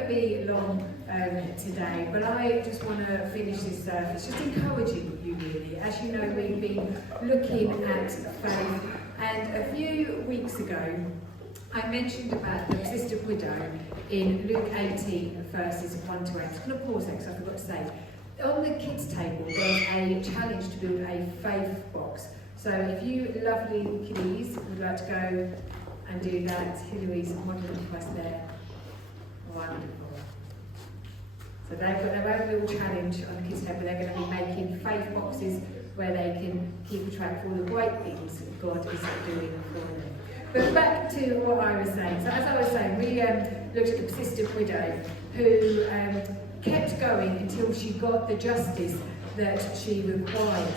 going to be long today, but I just want to finish this service just encouraging you really. As you know, we've been looking at faith, and a few weeks ago I mentioned about the persistent widow in Luke 18 verses 1 to 8. I'm going to pause there because I forgot to say. On the kids' table there's a challenge to build a faith box. So if you lovely kiddies would like to go and do that, Hillary's modelling for us there. Wonderful. So they've got their own little challenge on the kids' table. They're going to be making faith boxes where they can keep track of all the great things God is doing for them. But back to what I was saying. So as I was saying, we looked at the persistent widow who kept going until she got the justice that she required.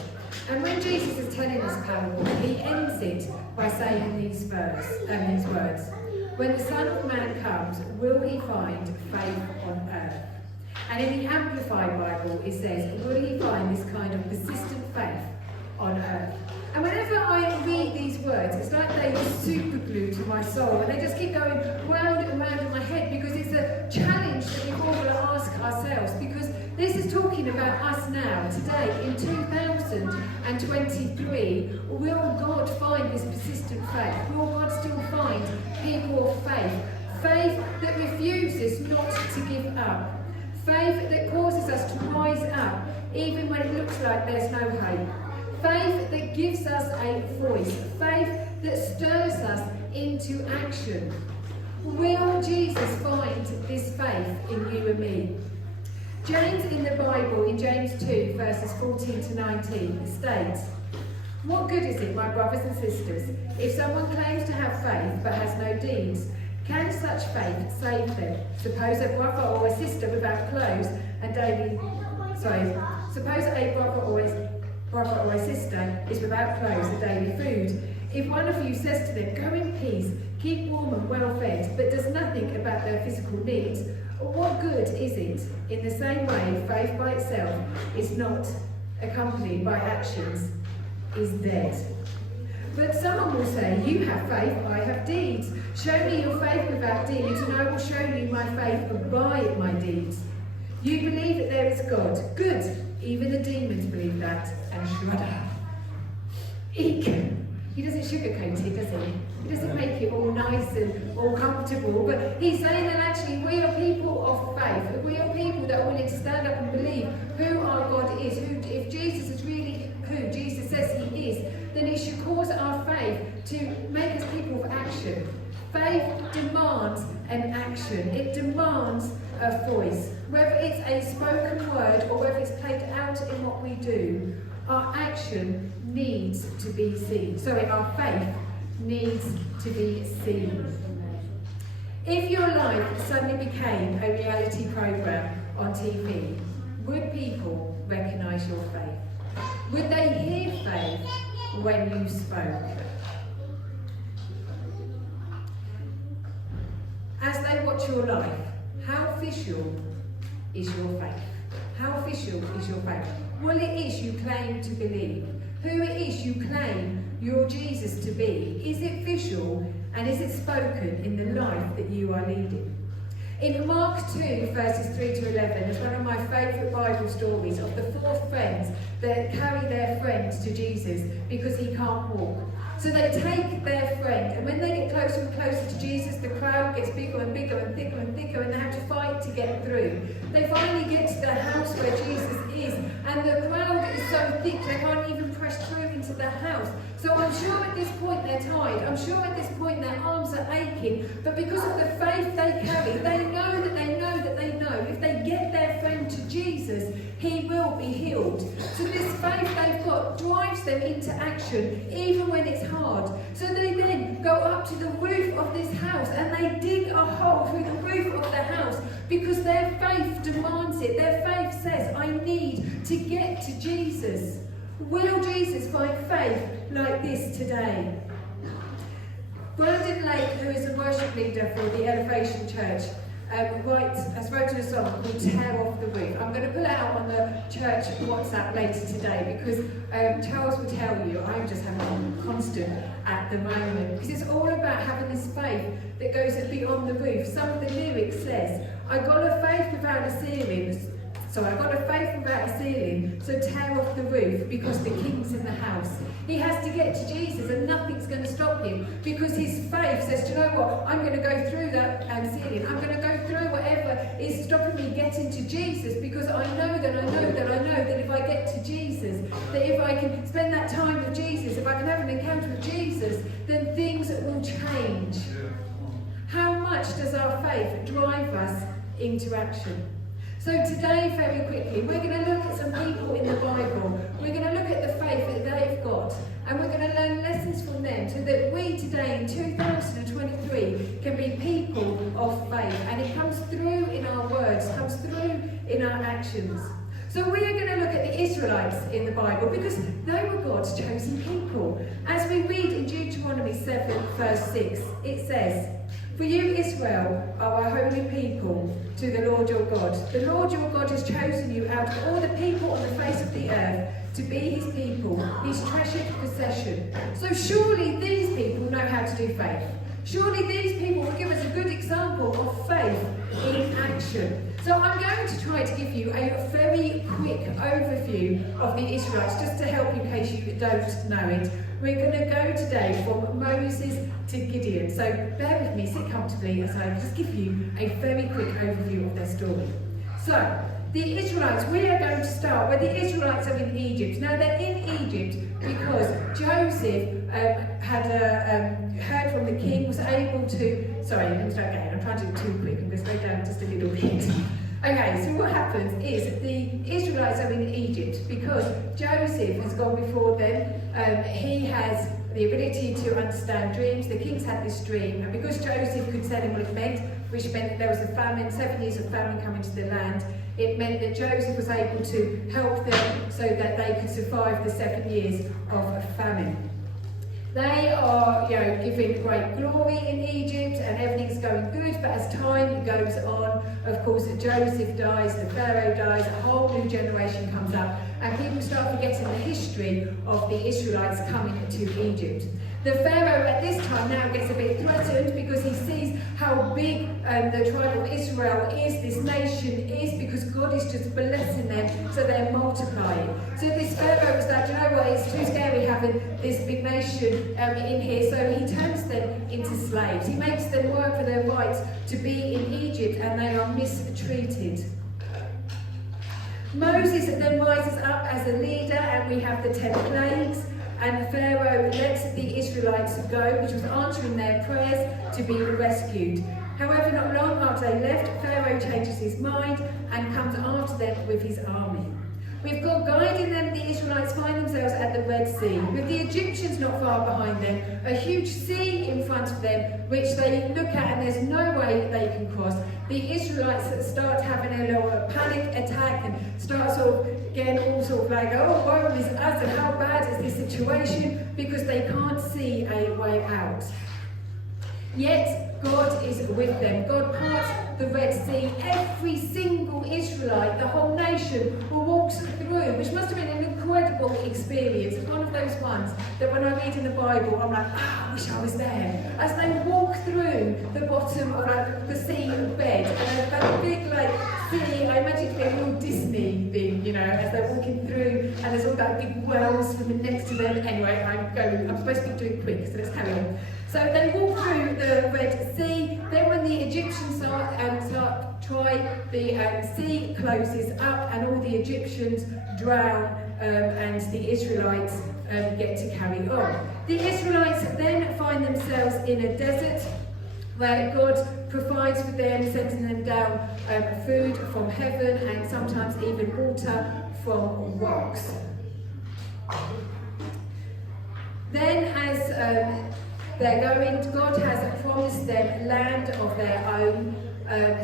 And when Jesus is telling this parable, he ends it by saying these words. When the Son of Man comes, will he find faith on earth? And in the Amplified Bible, it says, will he find this kind of persistent faith on earth? And whenever I read these words, it's like they super glue to my soul, and they just keep going round and round in my head, because it's a challenge that we've all got to ask ourselves, because this is talking about us now, today, in 2023. Will God find this persistent faith? Will God still find people of faith? Faith that refuses not to give up. Faith that causes us to rise up, even when it looks like there's no hope. Faith that gives us a voice. Faith that stirs us into action. Will Jesus find this faith in you and me? James in the Bible, in James 2, verses 14 to 19, states, what good is it, my brothers and sisters, if someone claims to have faith but has no deeds? Can such faith save them? Suppose a brother or a sister without clothes and suppose a brother or a sister is without clothes and daily food. If one of you says to them, go in peace, keep warm and well fed, but does nothing about their physical needs, what good is it? In the same way, faith by itself is not accompanied by actions, is dead. But someone will say, you have faith, I have deeds. Show me your faith without deeds, and I will show you my faith by my deeds. You believe that there is God. Good. Even the demons believe that and shudder. Eek. He doesn't sugarcoat it, does he? He doesn't make it all nice and all comfortable, but he's saying that actually we are people of faith. We are people that are willing to stand up and believe who our God is. If Jesus is really who Jesus says he is, then it should cause our faith to make us people of action. Faith demands an action. It demands a voice. Whether it's a spoken word or whether it's played out in what we do, our action needs to be seen. Our faith needs to be seen. If your life suddenly became a reality program on TV, would people recognise your faith? Would they hear faith when you spoke? As they watch your life, how official is your faith? How official is your faith? What it is you claim to believe, who it is you claim your Jesus to be, is it official and is it spoken in the life that you are leading? In Mark 2, verses 3 to 11, is one of my favourite Bible stories of the four friends that carry their friends to Jesus because he can't walk. So they take their friend, and when they get closer and closer to Jesus, the crowd gets bigger and bigger and thicker and thicker, and they have to fight to get through. They finally get to the house where Jesus is, and the crowd is so thick they can't even press through into the house. So I'm sure at this point they're tired. I'm sure at this point their arms are aching, but because of the faith they carry, they know that they know that they know if they get their friend to Jesus, he will be healed. So this faith they've got drives them into action, even when it's hard. So they then go up to the roof of this house and they dig a hole through the roof of the house because their faith demands it. Their faith says, I need to get to Jesus. Will Jesus find faith like this today? Brandon Lake, who is a worship leader for the Elevation Church, has written a song called Tear Off the Roof. I'm going to pull it out on the church WhatsApp later today because Charles will tell you I'm just having a constant at the moment, because it's all about having this faith that goes beyond the roof. Some of the lyrics says, I got a faith without a ceiling. So I got a faith without a ceiling, so tear off the roof because the king's in the house. He has to get to Jesus and nothing's going to stop him because his faith says, do you know what, I'm going to go through that ceiling. I'm going to go through whatever is stopping me getting to Jesus because I know that if I get to Jesus, that if I can spend that time with Jesus, if I can have an encounter with Jesus, then things will change. How much does our faith drive us into action? So today, very quickly, we're going to look at some people in the Bible. We're going to look at the faith that they've got, and we're going to learn lessons from them so that we today in 2023 can be people of faith. And it comes through in our words, comes through in our actions. So we are going to look at the Israelites in the Bible because they were God's chosen people. As we read in Deuteronomy 7, verse 6, it says, "For you, Israel, are a holy people to the Lord your God. The Lord your God has chosen you out of all the people on the face of the earth to be his people, his treasured possession." So surely these people know how to do faith. Surely these people will give us a good example of faith in action. So I'm going to try to give you a very quick overview of the Israelites, just to help you in case you don't know it. We're going to go today from Moses to Gideon. So bear with me, sit comfortably as I just give you a very quick overview of their story. So, the Israelites, we are going to start where the Israelites are in Egypt. Now they're in Egypt because Joseph had heard from the king, was able to, sorry, let me start again, I'm trying to do it too quick, I'm going to slow down just a little bit. Okay, so what happens is the Israelites are in Egypt because Joseph has gone before them. He has the ability to understand dreams. The king's had this dream, and because Joseph could tell him what it meant, which meant that there was a famine, 7 years of famine coming to the land, it meant that Joseph was able to help them so that they could survive the 7 years of famine. They are, given great glory in Egypt and everything's going good, but as time goes on, of course, Joseph dies, the Pharaoh dies, a whole new generation comes up, and people start forgetting the history of the Israelites coming to Egypt. The Pharaoh at this time now gets a bit threatened because he sees how big the tribe of Israel is, this nation is, because God is just blessing them, so they're multiplying. So this Pharaoh was like, you know what, it's too scary having this big nation in here, so he turns them into slaves. He makes them work for their rights to be in Egypt, and they are mistreated. Moses then rises up as a leader, and we have the 10 plagues. And Pharaoh lets the Israelites go, which was answering their prayers to be rescued. However, not long after they left, Pharaoh changes his mind and comes after them with his army. With God guiding them, the Israelites find themselves at the Red Sea, with the Egyptians not far behind them, a huge sea in front of them, which they look at and there's no way they can cross. The Israelites start having a little panic attack and start sort of getting all sort of like, oh, woe is us and how bad is this situation, because they can't see a way out. Yet God is with them. God parts the Red Sea. Every single Israelite, the whole nation, walks through, which must have been an incredible experience. It's one of those ones that when I read in the Bible, I'm like, I wish I was there. As they walk through the bottom of the sea bed, and that big sea, I imagine it to be a real Disney thing, as they're walking through, and there's all that big wells swimming next to them. Anyway, I'm supposed to be doing quick, so let's carry on. So they walk through the Red Sea. Then when the Egyptians try, the sea closes up and all the Egyptians drown, and the Israelites get to carry on. The Israelites then find themselves in a desert where God provides for them, sending them down food from heaven and sometimes even water from rocks. Then as they're going, God has promised them land of their own.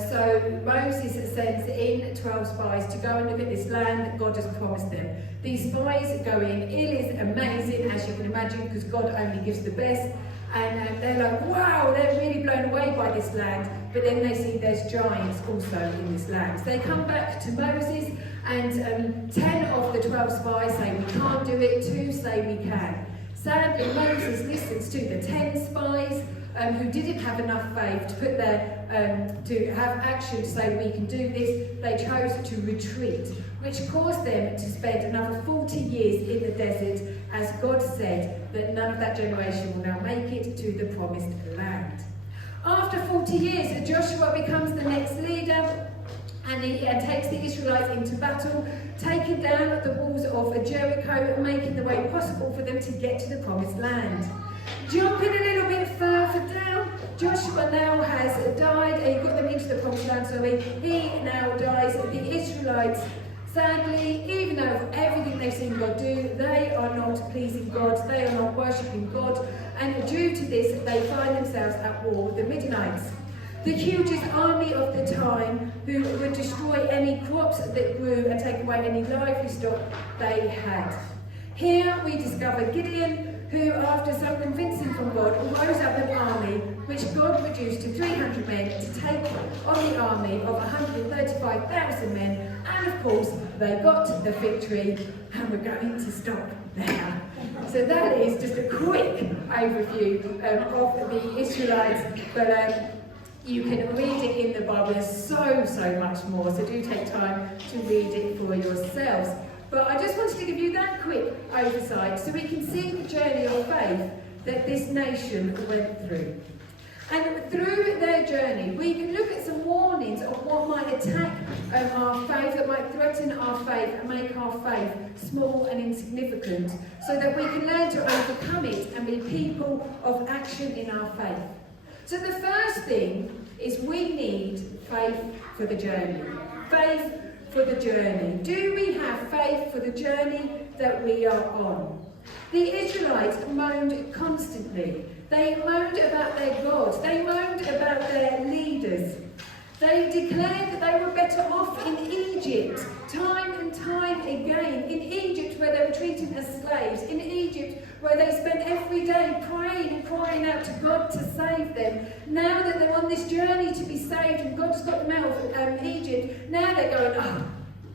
So Moses sends in 12 spies to go and look at this land that God has promised them. These spies go in, it is amazing, as you can imagine, because God only gives the best. And they're like, wow, they're really blown away by this land. But then they see there's giants also in this land. So they come back to Moses, and 10 of the 12 spies say we can't do it, 2 say we can. Sadly, Moses listens to the 10 spies, who didn't have enough faith to put to have action to say we can do this, they chose to retreat, which caused them to spend another 40 years in the desert, as God said that none of that generation will now make it to the promised land. After 40 years, Joshua becomes the next leader and takes the Israelites into battle, taking down the walls of Jericho and making the way possible for them to get to the promised land. Jumping a little bit further down, Joshua now has died. He got them into the promised land, he now dies. The Israelites, sadly, even though of everything they've seen God do, they are not pleasing God, they are not worshipping God, and due to this, they find themselves at war with the Midianites, the hugest army of the time, who would destroy any crops that grew and take away any livestock they had. Here we discover Gideon, who, after some convincing from God, rose up an army which God reduced to 300 men to take on the army of 135,000 men, and of course they got the victory, and we're going to stop there. So that is just a quick overview of the Israelites, but you can read it in the Bible. There's so much more, so do take time to read it for yourselves. But I just wanted to give you that quick oversight so we can see the journey of faith that this nation went through. And through their journey, we can look at some warnings of what might attack our faith, that might threaten our faith and make our faith small and insignificant, so that we can learn to overcome it and be people of action in our faith. So the first thing is we need faith for the journey. Faith for the journey. Do we have faith for the journey that we are on? The Israelites moaned constantly. They moaned about their gods. They moaned about their leaders. They declared that they were better off in Egypt, time and time again. In Egypt, where they were treated as slaves. In Egypt, where they spent every day praying and crying out to God to save them. Now that they're on this journey to be saved and God's got them out of Egypt, now they're going, oh,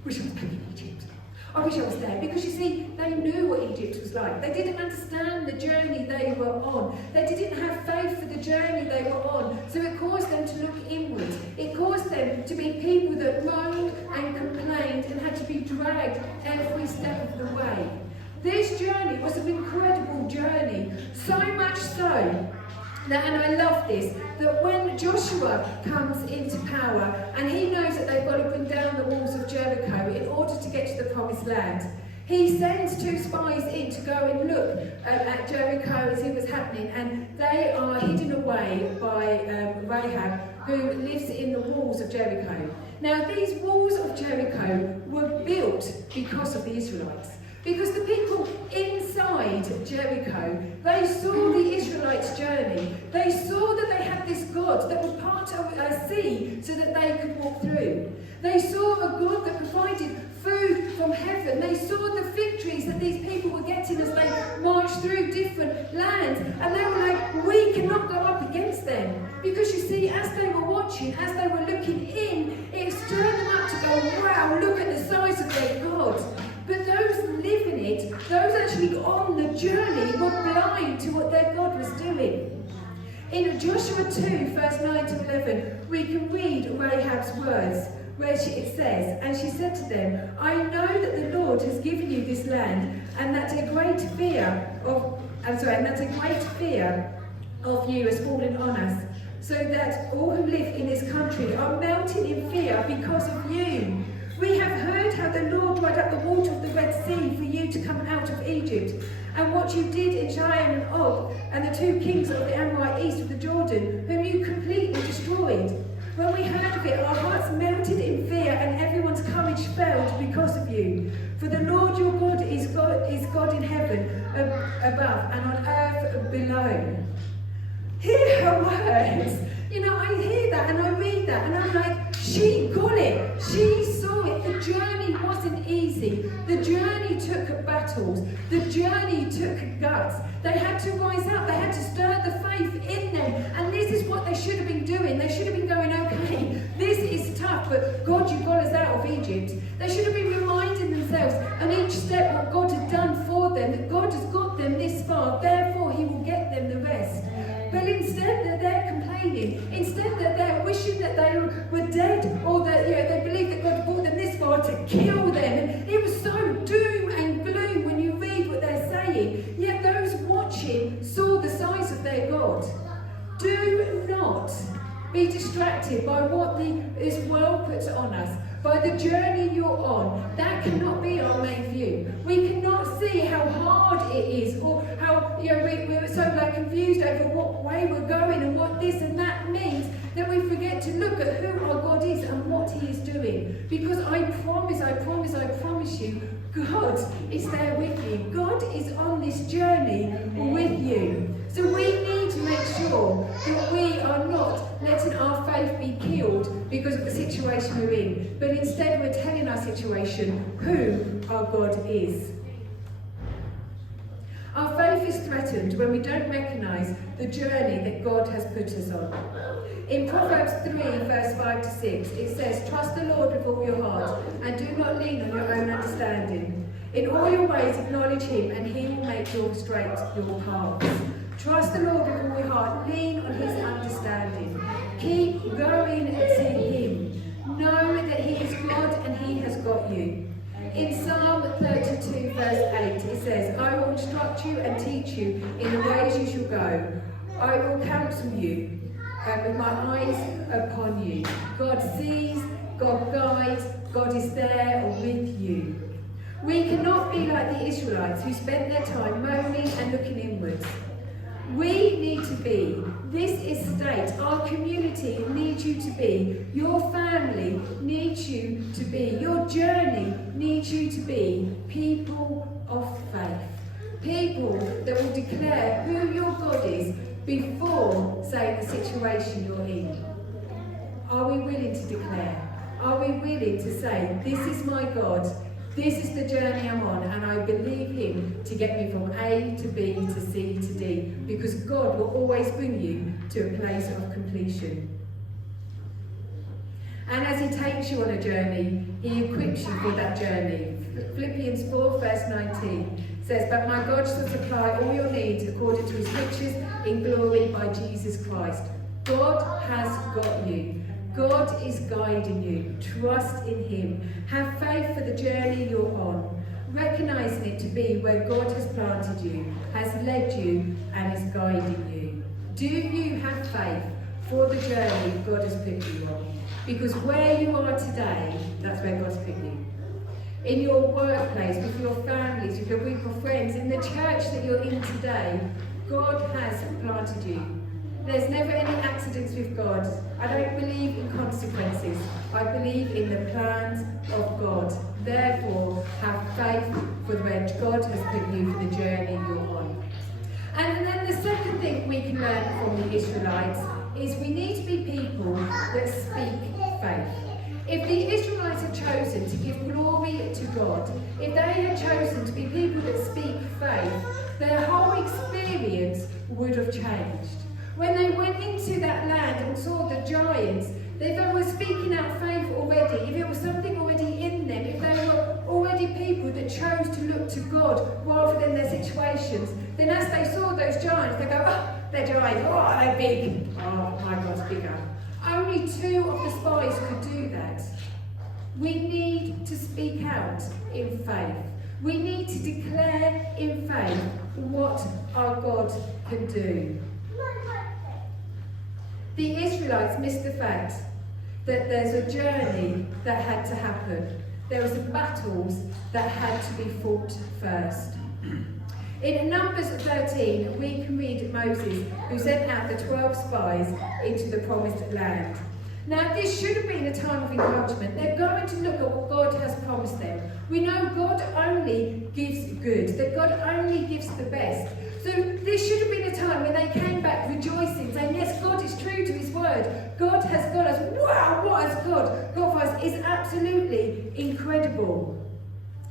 wish I was back in Egypt. I wish I was there. Because you see, they knew what Egypt was like. They didn't understand the journey they were on. They didn't have faith for the journey they were on. So it caused them to look inward. It caused them to be people that moaned and complained and had to be dragged every step of the way. This journey was an incredible journey, so much so that, and I love this, that when Joshua comes into power and he knows that they've got to bring down the walls of Jericho in order to get to the promised land, he sends 2 spies in to go and look at Jericho as it was happening, and they are hidden away by Rahab, who lives in the walls of Jericho. Now, these walls of Jericho were built because of the Israelites. Because the people inside Jericho, they saw the Israelites' journey. They saw that they had this God that was part of a sea so that they could walk through. They saw a God that provided food from heaven. They saw the victories that these people were getting as they marched through different lands. And they were like, we cannot go up against them. Because you see, as they were watching, as they were looking in, it stirred them up to go, wow, look at the size of their God. But those living it, those actually on the journey, were blind to what their God was doing. In Joshua 2, verse 9 to 11, we can read Rahab's words, where it says, and she said to them, I know that the Lord has given you this land, and that a great fear of you has fallen on us, so that all who live in this country are melting in fear because of you. We have heard how the Lord dried up the water of the Red Sea for you to come out of Egypt, and what you did in Sihon and Og, and the 2 kings of the Amorite east of the Jordan, whom you completely destroyed. When we heard of it, our hearts melted in fear, and everyone's courage failed because of you. For the Lord your God is God in heaven above and on earth below. Hear her words. You know, I hear that and I read that, and I'm like, she got it. She saw it. The journey wasn't easy. The journey took battles. The journey took guts. They had to rise up. They had to stir the faith in them. And this is what they should have been doing. They should have been going, okay, this is tough, but God, you got us out of Egypt. They should have been reminding themselves on each step what God had done for them, that God has got them this far, therefore he will get them the rest. But instead that they're complaining, instead that they're wishing that they were dead, or that they believe that God brought them this far to kill them. And it was so doom and gloom when you read what they're saying. Yet those watching saw the size of their God. Do not be distracted by what this world puts on us, by the journey you're on. That cannot be our main view. We cannot see how hard it is, or how we're so confused over what way we're going and what this and that means, that we forget to look at who our God is and what He is doing. Because I promise you, God is there with you. God is on this journey with you. So we need to make sure that we are not letting our faith be killed because of the situation we're in, but instead we're telling our situation who our God is. Our faith is threatened when we don't recognise the journey that God has put us on. In Proverbs 3, verse 5 to 6, it says, "Trust the Lord with all your heart, and do not lean on your own understanding. In all your ways acknowledge Him, and He will make straight your paths." Trust the Lord with all your heart. Lean on His understanding. Keep going to Him. Know that He is God and He has got you. In Psalm 32, verse 8, it says, "I will instruct you and teach you in the ways you shall go. I will counsel you with my eyes upon you." God sees, God guides, God is there with you. We cannot be like the Israelites who spent their time moaning and looking inwards. We need to be, this estate, our community needs you to be, your family needs you to be, your journey needs you to be people of faith. People that will declare who your God is before saying the situation you're in. Are we willing to declare? Are we willing to say, this is my God, this is the journey I'm on, and I believe Him to get me from A to B to C to D, because God will always bring you to a place of completion. And as He takes you on a journey, He equips you for that journey. Philippians 4 verse 19 says, "But my God shall supply all your needs according to His riches in glory by Jesus Christ." God has got you. God is guiding you. Trust in Him. Have faith for the journey you're on, recognising it to be where God has planted you, has led you, and is guiding you. Do you have faith for the journey God has put you on? Because where you are today, that's where God's put you. In your workplace, with your families, with your group of friends, in the church that you're in today, God has planted you. There's never any accidents with God. I don't believe in consequences. I believe in the plans of God. Therefore, have faith for where God has put you for the journey you're on. And then the second thing we can learn from the Israelites is we need to be people that speak faith. If the Israelites had chosen to give glory to God, if they had chosen to be people that speak faith, their whole experience would have changed. When they went into that land and saw the giants, if they were speaking out faith already, if it was something already in them, if they were already people that chose to look to God rather than their situations, then as they saw those giants, they go, "Oh, they're giants, oh, they're big. Oh, my God's bigger." Only 2 of the spies could do that. We need to speak out in faith. We need to declare in faith what our God can do. The Israelites missed the fact that there's a journey that had to happen. There was battles that had to be fought first. In Numbers 13, we can read Moses, who sent out the 12 spies into the promised land. Now, this should have been a time of encouragement. They're going to look at what God has promised them. We know God only gives good, that God only gives the best. So this should have been a time when they came back rejoicing, saying, yes, God is true to His word. God has got us. Wow, what has God got for us is absolutely incredible.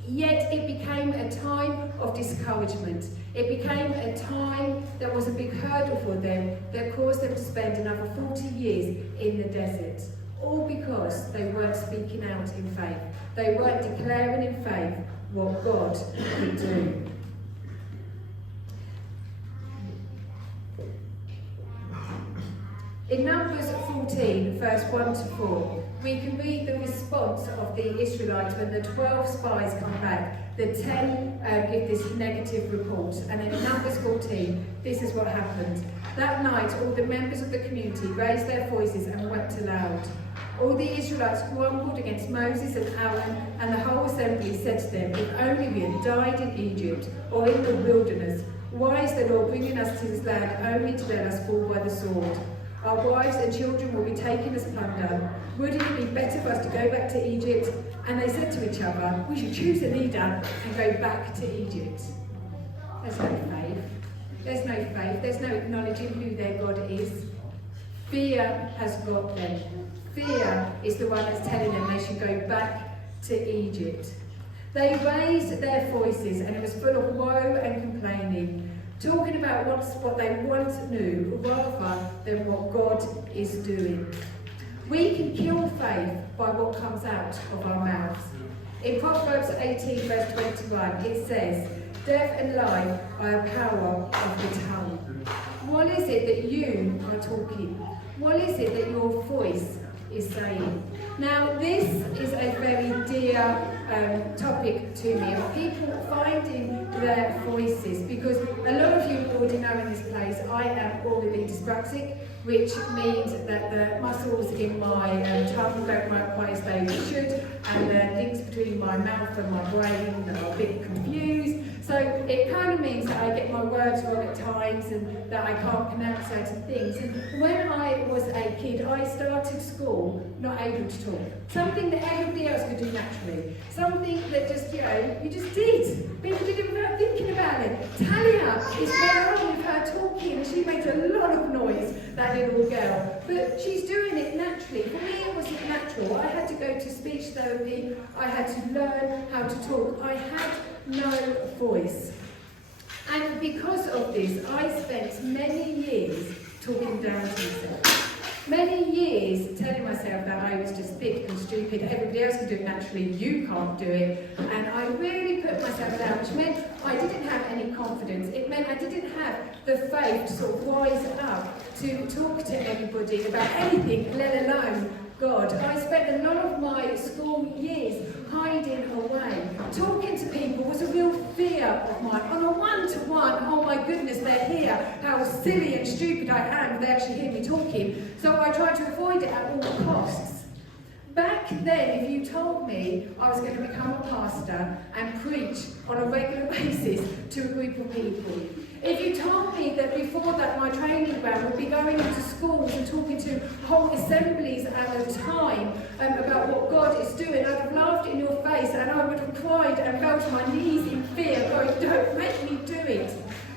Yet it became a time of discouragement. It became a time that was a big hurdle for them that caused them to spend another 40 years in the desert. All because they weren't speaking out in faith. They weren't declaring in faith what God could do. In Numbers 14, verse 1 to 4, we can read the response of the Israelites when the 12 spies come back. The 10 give this negative report. And in Numbers 14, this is what happened. That night, all the members of the community raised their voices and wept aloud. All the Israelites grumbled against Moses and Aaron, and the whole assembly said to them, "If only we had died in Egypt or in the wilderness. Why is the Lord bringing us to this land only to let us fall by the sword? Our wives and children will be taken as plunder. Wouldn't it be better for us to go back to Egypt?" And they said to each other, "We should choose a leader and go back to Egypt." There's no faith. There's no faith. There's no acknowledging who their God is. Fear has got them. Fear is the one that's telling them they should go back to Egypt. They raised their voices, and it was full of woe and complaining, talking about what they once knew rather than what God is doing. We can kill faith by what comes out of our mouths. In Proverbs 18, verse 21, it says, "Death and life are the power of the tongue." What is it that you are talking? What is it that your voice is saying? Now, this is a very dear topic to me, of people finding their voices, because a lot of you already know in this place I am orally dyspraxic, which means that the muscles in my tongue don't work quite as they should, and the links between my mouth and my brain are a bit confused. So it kind of means that I get my words wrong at times and that I can't pronounce certain things. And when I was a kid, I started school not able to talk. Something that everybody else could do naturally. Something that just, you just did. People did it without thinking about it. Talia is going on with her talking, and she makes a lot of noise, that little girl. But she's doing it naturally. For me, it wasn't natural. I had to go to speech therapy. I had to learn how to talk. I had no voice. And because of this, I spent many years talking down to myself. Many years telling myself that I was just thick and stupid, everybody else can do it naturally, you can't do it. And I really put myself down, which meant I didn't have any confidence. It meant I didn't have the faith to sort of rise up to talk to anybody about anything, let alone God. I spent a lot of my school years hiding away. Talking to people was a real fear of mine. On a one-to-one, oh my goodness, they're here. How silly and stupid I am if they actually hear me talking. So I tried to avoid it at all costs. Back then, if you told me I was going to become a pastor and preach on a regular basis to a group of people, if you told me that before that my training ground would be going into schools and talking to whole assemblies at a time about what God is doing, I'd have laughed in your face and I would have cried and fell to my knees in fear, going, "Don't make me do it."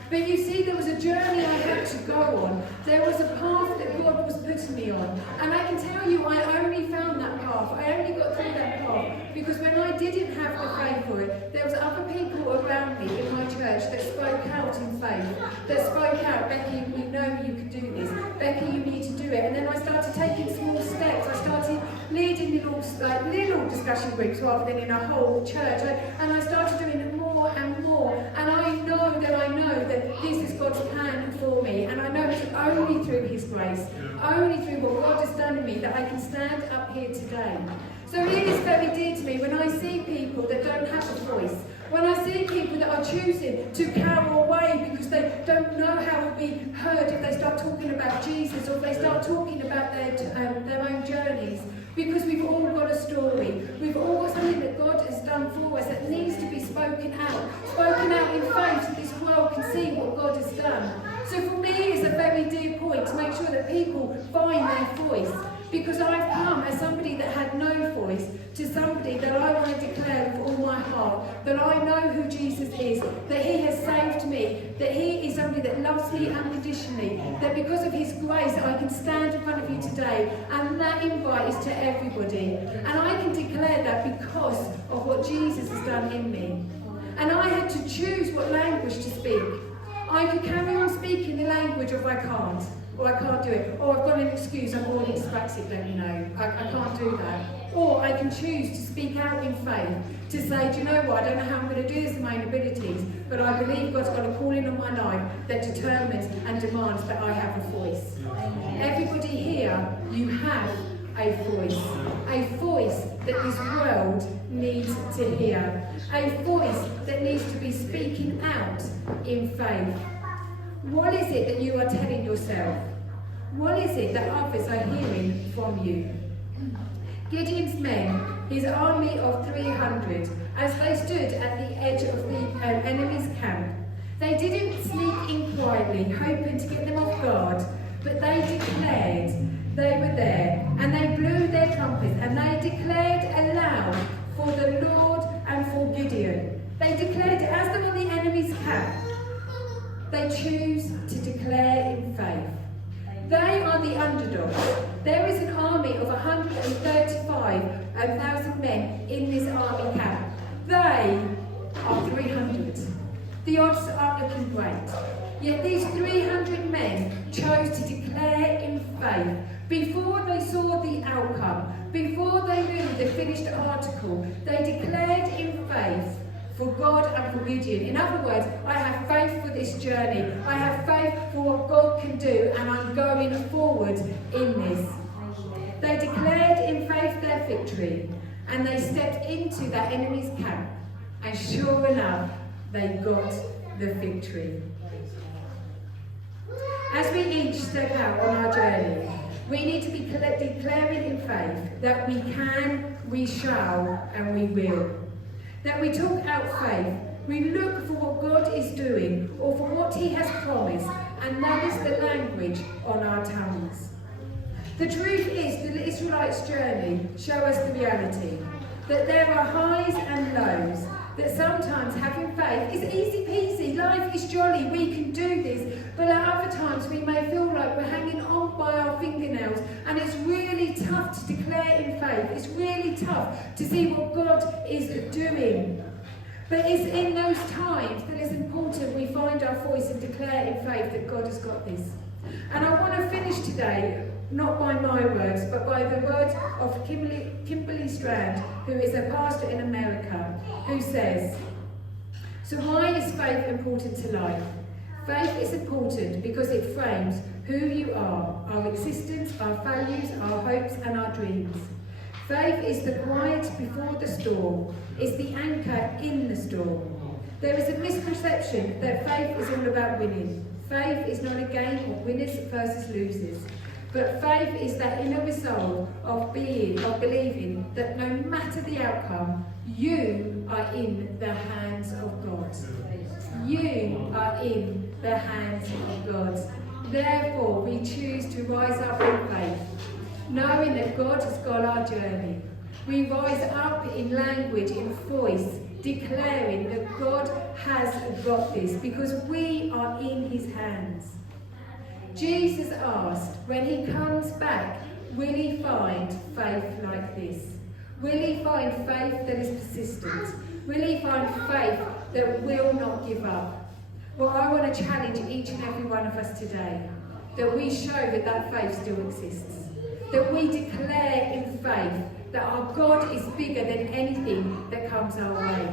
But you see, there was a journey I had to go on. There was a path that God was putting me on. And I can tell you, I only found that path. I only got through that path because when I didn't have the faith for it, there was other people around me in my church that spoke out in faith, that spoke out, "Becky, we know you can do this. Becky, you need to do it." And then I started taking small steps. I started leading little discussion groups rather than in a whole church. And I started doing it more and more. And I know that this is God's plan for me. And I know it's only through His grace, only through what God has done in me, that I can stand up here today. So it is very dear to me when I see people that don't have a voice, when I see people that are choosing to cower away because they don't know how it will be heard if they start talking about Jesus, or if they start talking about their own journeys. Because we've all got a story. We've all got something that God has done for us that needs to be spoken out in faith, so this world can see what God has done. So for me, it's a very dear point to make sure that people find their voice. Because I've come as somebody that had no voice to somebody that I want to declare with all my heart that I know who Jesus is, that He has saved me, that He is somebody that loves me unconditionally, that because of His grace I can stand in front of you today, and that invite is to everybody. And I can declare that because of what Jesus has done in me. And I had to choose what language to speak. I could carry on speaking the language of I can't. or I can't do it, or I've got an excuse, I'm already dyspraxic, don't you know, I can't do that. Or I can choose to speak out in faith, to say, do you know what, I don't know how I'm going to do this in my own abilities, but I believe God's got a calling on my life that determines and demands that I have a voice. Everybody here, you have a voice that this world needs to hear, a voice that needs to be speaking out in faith. What is it that you are telling yourself? What is it that others are hearing from you? Gideon's men, his army of 300, as they stood at the edge of the enemy's camp, they didn't sneak in quietly, hoping to get them off guard, but they declared they were there, and they blew their trumpets, and they declared aloud for the Lord and for Gideon. They declared it as them on the enemy's camp. They choose to declare in faith. They are the underdogs. There is an army of 135,000 men in this army camp. They are 300. The odds aren't looking great. Yet these 300 men chose to declare in faith. Before they saw the outcome, before they knew the finished article, they declared in faith for God and for Gideon. In other words, I have faith for this journey. I have faith for what God can do, and I'm going forward in this. They declared in faith their victory, and they stepped into that enemy's camp, and sure enough, they got the victory. As we each step out on our journey, we need to be declaring in faith that we can, we shall, and we will. That we talk out faith, we look for what God is doing or for what He has promised, and that is the language on our tongues. The truth is, the Israelites' journey shows us the reality that there are highs and lows, that sometimes having faith is easy peasy, life is jolly, we can do this, but at other times we may feel like we're hanging on by our fingernails, and it's really tough to declare in faith, it's really tough to see what God is doing. But it's in those times that it's important we find our voice and declare in faith that God has got this. And I want to finish today not by my words, but by the words of Kimberly Strand, who is a pastor in America, who says, so why is faith important to life? Faith is important because it frames who you are, our existence, our values, our hopes and our dreams. Faith is the quiet before the storm, it's the anchor in the storm. There is a misperception that faith is all about winning. Faith is not a game of winners versus losers. But faith is that inner resolve of believing that no matter the outcome, you are in the hands of God. You are in the hands of God. Therefore, we choose to rise up in faith, knowing that God has got our journey. We rise up in language, in voice, declaring that God has got this because we are in His hands. Jesus asked, when He comes back, will He find faith like this? Will He find faith that is persistent? Will He find faith that will not give up? Well, I want to challenge each and every one of us today that we show that faith still exists. That we declare in faith that our God is bigger than anything that comes our way.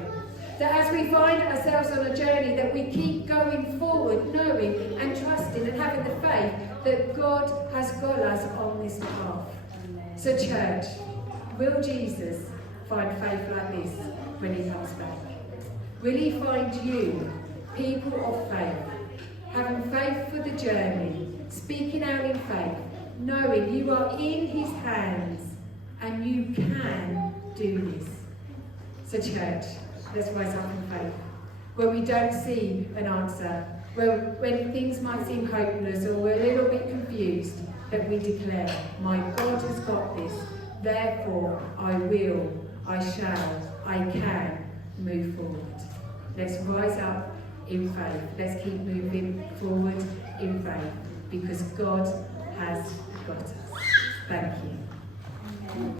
That as we find ourselves on a journey, that we keep going forward, knowing and trusting and having the faith that God has got us on this path. So church, will Jesus find faith like this when He comes back? Will He find you, people of faith, having faith for the journey, speaking out in faith, knowing you are in His hands and you can do this? So church, let's rise up in faith. When we don't see an answer, when things might seem hopeless or we're a little bit confused, that we declare, my God has got this, therefore I will, I shall, I can move forward. Let's rise up in faith. Let's keep moving forward in faith because God has got us. Thank you.